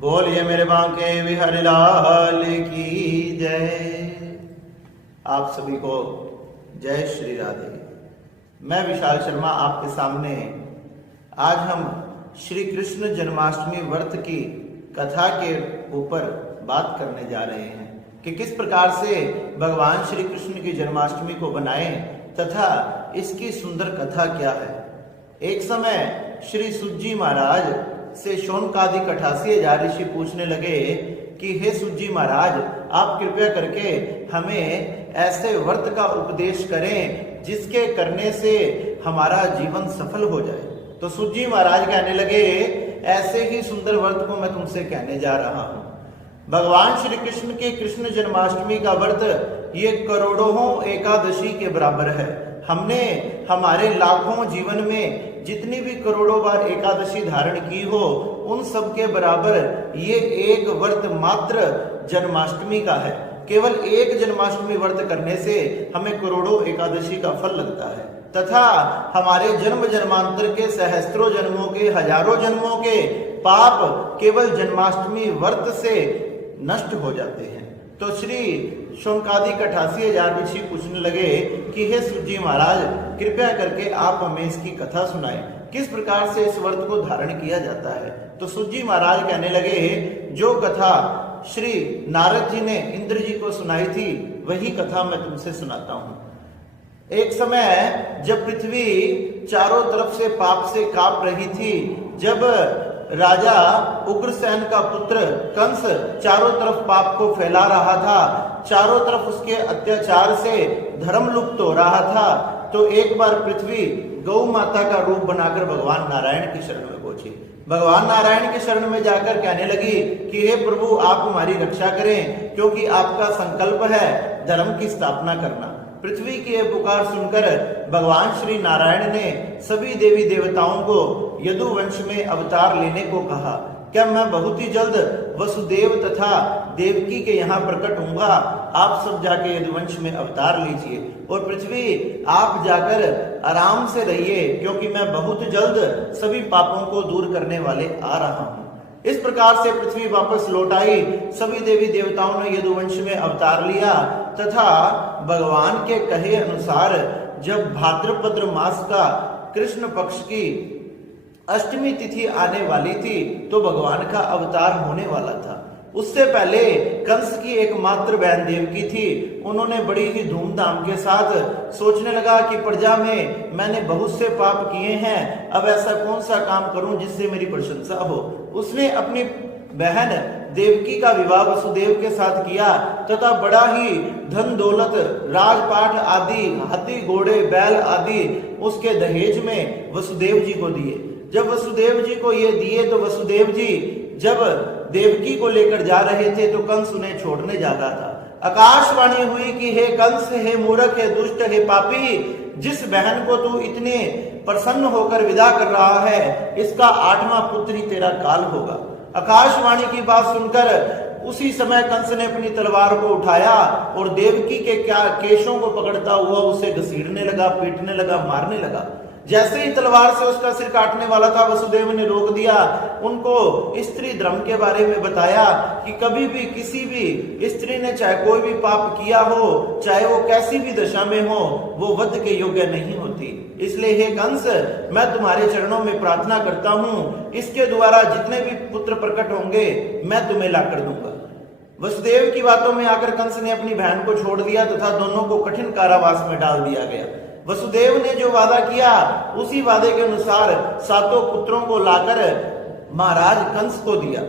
बोलिए मेरे बांके बिहारी लाल की जय। आप सभी को जय श्री राधे। मैं विशाल शर्मा आपके सामने आज हम श्री कृष्ण जन्माष्टमी व्रत की कथा के ऊपर बात करने जा रहे हैं कि किस प्रकार से भगवान श्री कृष्ण की जन्माष्टमी को बनाएं तथा इसकी सुंदर कथा क्या है। एक समय श्री सुज्जी महाराज से शौनकादि 88,000 ऋषि पूछने लगे कि हे सुज्जी महाराज, आप कृपया करके हमें ऐसे व्रत का उपदेश करें जिसके करने से हमारा जीवन सफल हो जाए। तो सुज्जी महाराज कहने लगे, ऐसे ही सुंदर व्रत को मैं तुमसे कहने जा रहा हूं। भगवान श्री कृष्ण के कृष्ण जन्माष्टमी का व्रत ये करोड़ों एकादशी के बराबर है। हमने हमारे लाखों जीवन में जितनी भी करोड़ों बार एकादशी धारण की हो, उन सब के बराबर ये एक व्रत मात्र जन्माष्टमी का है। केवल एक जन्माष्टमी व्रत करने से हमें करोड़ों एकादशी का फल लगता है तथा हमारे जन्म जन्मांतर के सहस्त्रों जन्मों के हजारों जन्मों के पाप केवल जन्माष्टमी व्रत से नष्ट हो जाते हैं। तो श्री शौनकादि 88,000 ऋषि पूछने लगे कि हे सुज्जी महाराज, कृपया करके आप हमें इसकी कथा सुनाएं, किस प्रकार से इस व्रत को धारण किया जाता है। तो सुज्जी महाराज कहने लगे, जो कथा श्री नारद जी ने इंद्र जी को सुनाई थी वही कथा मैं तुमसे सुनाता हूं। एक समय जब पृथ्वी चारों तरफ से पाप से कांप रही थी, जब राजा उग्रसेन का पुत्र कंस चारों तरफ पाप को फैला रहा था, चारों तरफ उसके अत्याचार से धर्म लुप्त हो रहा था, तो एक बार पृथ्वी गौ माता का रूप बनाकर भगवान नारायण की शरण में पहुंची। भगवान नारायण के शरण में जाकर कहने लगी कि हे प्रभु, आप हमारी रक्षा करें, क्योंकि आपका संकल्प है धर्म की स्थापना करना। पृथ्वी की यह पुकार सुनकर भगवान श्री नारायण ने सभी देवी देवताओं को यदु वंश में अवतार लेने को कहा। क्या मैं बहुत ही जल्द वसुदेव तथा देवकी के यहाँ प्रकट होऊंगा, आप सब जाके यदुवंश में अवतार लीजिए और पृथ्वी आप जाकर आराम से रहिए, क्योंकि मैं बहुत जल्द सभी पापों को दूर करने वाले आ रहा हूँ। इस प्रकार से पृथ्वी वापस लौट आई। सभी देवी देवताओं ने यदुवंश में अवतार लिया तथा भगवान के कहे अनुसार जब भाद्रपद मास का कृष्ण पक्ष की अष्टमी तिथि आने वाली थी तो भगवान का अवतार होने वाला था। उससे पहले कंस की एकमात्र बहन देवकी थी। उन्होंने बड़ी ही धूमधाम के साथ सोचने लगा कि प्रजा में मैंने बहुत से पाप किए हैं, अब ऐसा कौन सा काम करूं जिससे मेरी प्रशंसा हो। उसने अपनी बहन देवकी का विवाह वसुदेव के साथ किया तथा बड़ा ही धन दौलत, राजपाट आदि, हाथी घोड़े बैल आदि उसके दहेज में वसुदेव जी को दिए। जब वसुदेव जी को ये दिए तो वसुदेव जी जब देवकी को लेकर जा रहे थे तो कंस उन्हें छोड़ने जा रहा था। आकाशवाणी हुई कि हे कंस, हे मूर्ख, हे दुष्ट, हे पापी, जिस बहन को तू इतने प्रसन्न होकर विदा कर रहा है, इसका 8वां पुत्र ही तेरा काल होगा। आकाशवाणी की बात सुनकर उसी समय कंस ने अपनी तलवार को उठाया और देवकी के केशों को पकड़ता हुआ उसे घसीटने लगा, पीटने लगा, मारने लगा। जैसे ही तलवार से उसका सिर काटने वाला था, वसुदेव ने रोक दिया। उनको स्त्री धर्म के बारे में बताया कि कभी भी किसी भी स्त्री ने चाहे कोई भी पाप किया हो, चाहे वो कैसी भी दशा में हो, वो वध के योग्य नहीं होती। इसलिए हे कंस, मैं तुम्हारे चरणों में प्रार्थना करता हूँ, इसके द्वारा जितने भी पुत्र प्रकट होंगे मैं तुम्हें ला कर दूंगा। वसुदेव की बातों में आकर कंस ने अपनी बहन को छोड़ दिया तथा दोनों को कठिन कारावास में डाल दिया गया। वसुदेव ने जो वादा किया उसी वादे के अनुसार 7 पुत्रों को लाकर महाराज कंस को दिया।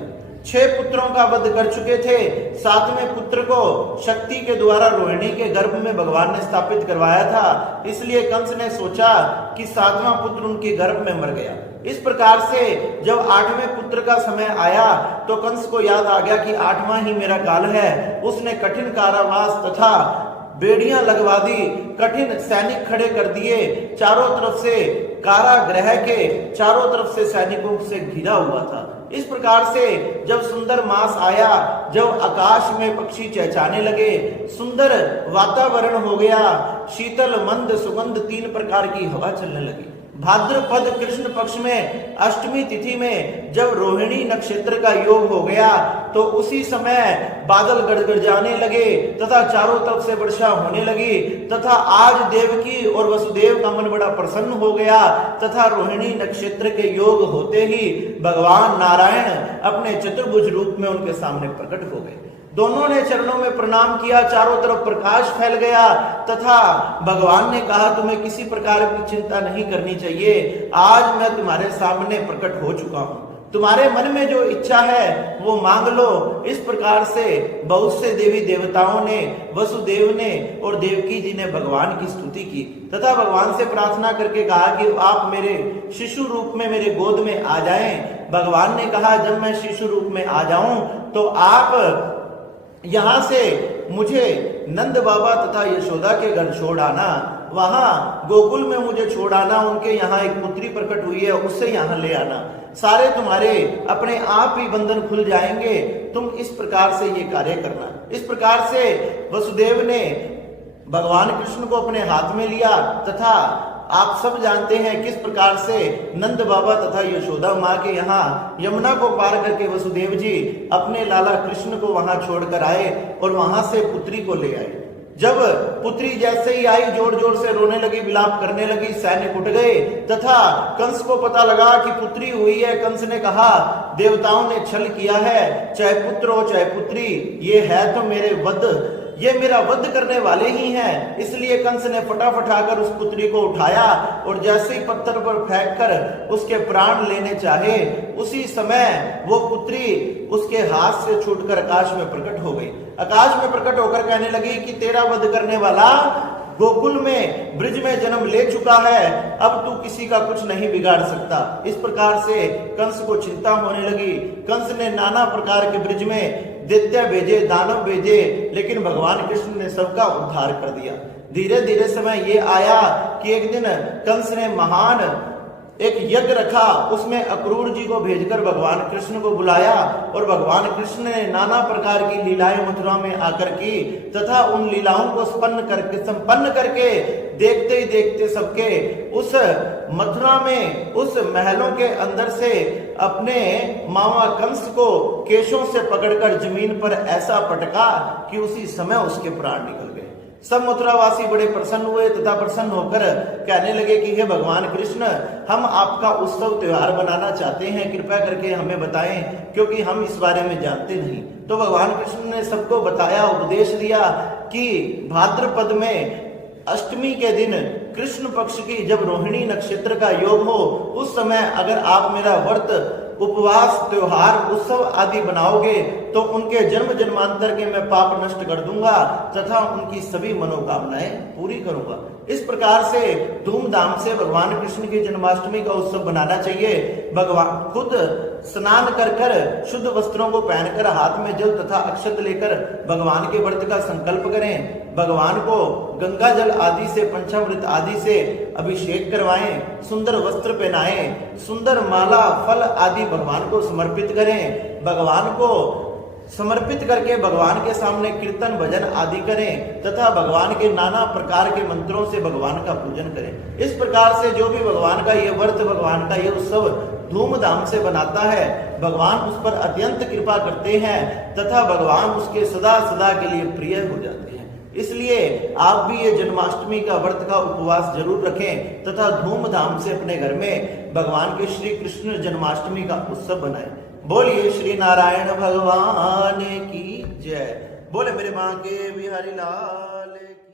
6 पुत्रों का वध कर चुके थे। 7वें पुत्र को शक्ति के द्वारा रोहिणी के गर्भ में भगवान ने स्थापित करवाया था। इसलिए कंस ने सोचा कि 7वां पुत्र उनके गर्भ में मर गया। इस प्रकार से जब 8वें पुत्र का समय आया तो कंस को याद आ गया कि 8वां ही मेरा काल है। उसने कठिन कारावास तथा बेड़ियां लगवा दी, कठिन सैनिक खड़े कर दिए। चारों तरफ से कारागृह के चारों तरफ से सैनिकों से घिरा हुआ था। इस प्रकार से जब सुंदर मास आया, जब आकाश में पक्षी चहचहाने लगे, सुंदर वातावरण हो गया, शीतल मंद सुगंध 3 प्रकार की हवा चलने लगी, भाद्रपद कृष्ण पक्ष में अष्टमी तिथि में जब रोहिणी नक्षत्र का योग हो गया तो उसी समय बादल गड़गड़ाने लगे तथा चारों तरफ से वर्षा होने लगी तथा आज देवकी और वसुदेव का मन बड़ा प्रसन्न हो गया तथा रोहिणी नक्षत्र के योग होते ही भगवान नारायण अपने चतुर्भुज रूप में उनके सामने प्रकट हो गए। दोनों ने चरणों में प्रणाम किया, चारों तरफ प्रकाश फैल गया तथा भगवान ने कहा तुम्हें किसी प्रकार की चिंता नहीं करनी चाहिए, आज मैं तुम्हारे सामने प्रकट हो चुका हूं, तुम्हारे मन में जो इच्छा है वो मांग लो। इस प्रकार से बहुत से देवी देवताओं ने, वसुदेव ने और देवकी जी ने भगवान की स्तुति की तथा भगवान से प्रार्थना करके कहा कि आप मेरे शिशु रूप में मेरे गोद में आ जाएं। भगवान ने कहा जब मैं शिशु रूप में आ जाऊं तो आप यहां से मुझे नंद बाबा तथा यशोदा के घर छोड़ आना, वहां गोकुल में मुझे छोड़ आना, उनके यहाँ एक पुत्री प्रकट हुई है उससे यहाँ ले आना, सारे तुम्हारे अपने आप ही बंधन खुल जाएंगे, तुम इस प्रकार से ये कार्य करना। इस प्रकार से वसुदेव ने भगवान कृष्ण को अपने हाथ में लिया तथा आप सब जानते हैं किस प्रकार से नंद बाबा तथा यशोदा माँ के यहाँ यमुना को पार करके वसुदेव जी अपने लाला कृष्ण को वहां छोड़कर आए और वहां से पुत्री को ले आए। जब पुत्री जैसे ही आई जोर जोर से रोने लगी, विलाप करने लगी, सैनिक उठ गए तथा कंस को पता लगा कि पुत्री हुई है। कंस ने कहा देवताओं ने छल किया है, चाहे पुत्र हो चाहे पुत्री, ये है तो मेरे वध, ये मेरा वध करने वाले ही हैं। इसलिए कंस ने फटाफट आकर उस पुत्री को उठाया और जैसे ही पत्थर पर फेंककर उसके प्राण लेने चाहे उसी समय वो पुत्री उसके हाथ से छूटकर आकाश में प्रकट हो गई। आकाश में प्रकट होकर कहने लगी कि तेरा वध करने वाला गोकुल में ब्रिज में जन्म ले चुका है, अब तू किसी का कुछ नहीं बिगाड़ सकता। इस प्रकार से कंस को चिंता होने लगी। कंस ने नाना प्रकार के ब्रिज में दैत्य भेजे, दानव भेजे, लेकिन भगवान कृष्ण ने सबका उद्धार कर दिया। धीरे धीरे समय ये आया कि एक दिन कंस ने महान एक यज्ञ रखा, उसमें अक्रूर जी को भेजकर भगवान कृष्ण को बुलाया और भगवान कृष्ण ने नाना प्रकार की लीलाएं मथुरा में आकर की तथा उन लीलाओं को संपन्न करके देखते ही देखते सबके उस मथुरा में उस महलों के अंदर से अपने मामा कंस को केशों से पकड़कर जमीन पर ऐसा पटका कि उसी समय उसके प्राण निकल गए। सब मथुरावासी बड़े प्रसन्न हुए तथा प्रसन्न होकर कहने लगे कि हे भगवान कृष्ण, हम आपका उत्सव त्योहार बनाना चाहते हैं, कृपया करके हमें बताएं क्योंकि हम इस बारे में जानते नहीं। तो भगवान कृष्ण ने सबको बताया, उपदेश दिया कि भाद्रपद में अष्टमी के दिन कृष्ण पक्ष की जब रोहिणी नक्षत्र का योग हो उस समय अगर आप मेरा व्रत, उपवास, त्योहार, उत्सव आदि बनाओगे तो उनके जन्म जन्मांतर के मैं पाप नष्ट कर दूंगा तथा उनकी सभी मनोकामनाएं पूरी करूंगा। इस प्रकार से धूमधाम से भगवान कृष्ण की जन्माष्टमी का उत्सव बनाना चाहिए। भगवान खुद स्नान कर शुद्ध वस्त्रों को पहनकर हाथ में जल तथा अक्षत लेकर भगवान के व्रत का संकल्प करें। भगवान को गंगा जल आदि से, पंचामृत आदि से अभिषेक करवाएं, सुंदर वस्त्र पहनाएं, सुंदर माला, फल आदि भगवान को समर्पित करें। भगवान को समर्पित करके भगवान के सामने कीर्तन भजन आदि करें तथा भगवान के नाना प्रकार के मंत्रों से भगवान का पूजन करें। इस प्रकार से जो भी भगवान का ये व्रत, भगवान का ये उत्सव धूमधाम से बनाता है, भगवान उस पर अत्यंत कृपा करते हैं तथा भगवान उसके सदा सदा के लिए प्रिय हो जाते हैं। इसलिए आप भी ये जन्माष्टमी का व्रत का उपवास जरूर रखें तथा धूमधाम से अपने घर में भगवान के श्री कृष्ण जन्माष्टमी का उत्सव बनाएं। बोलिए श्री नारायण भगवान की जय। बोले मेरे बांके बिहारी लाल की।